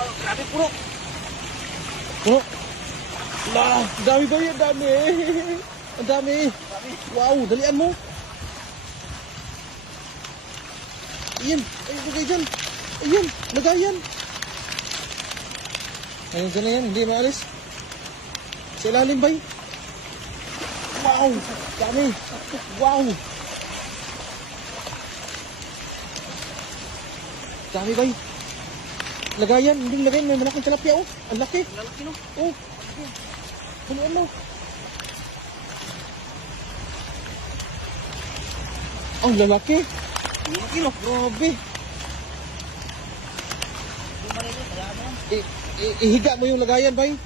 Grabe, puro. Oh. Lah, dami ba yan? Dami. Ang dami. Wow, dalian mo. Ayan, ay, lagay dyan. Ayan, lagayan. Ayun dyan na yan, hindi maalis. Sa ilalim ba? Wow, dami. Wow. Dami ba? Lagayan, hindi lagayan. May malaking tilapia, oh. Ang laki. Lalaki, no? Oh. Punuan mo. Ang lalaki. Lalaki, no? Grabe. Bumalili, kaya mo yan. Ihiga mo yung lagayan, bay.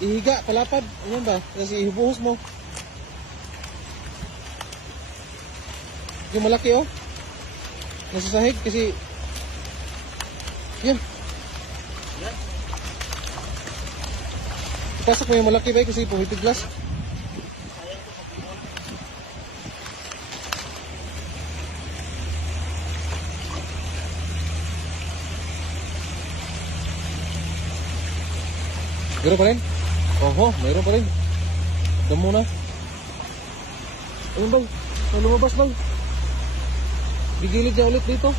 Ihiga, palapad. Ayan ba? Kasi ibuhos mo. Yung malaki, oh. Nasa sahig kasi... Yan. Yan. Ipasok mo yung malaki, bay, kasi pumipiglas. Meron pa rin? Oho, meron pa rin. Damo na. Ayun bang, lumabas bang. Bigilid niya ulit dito.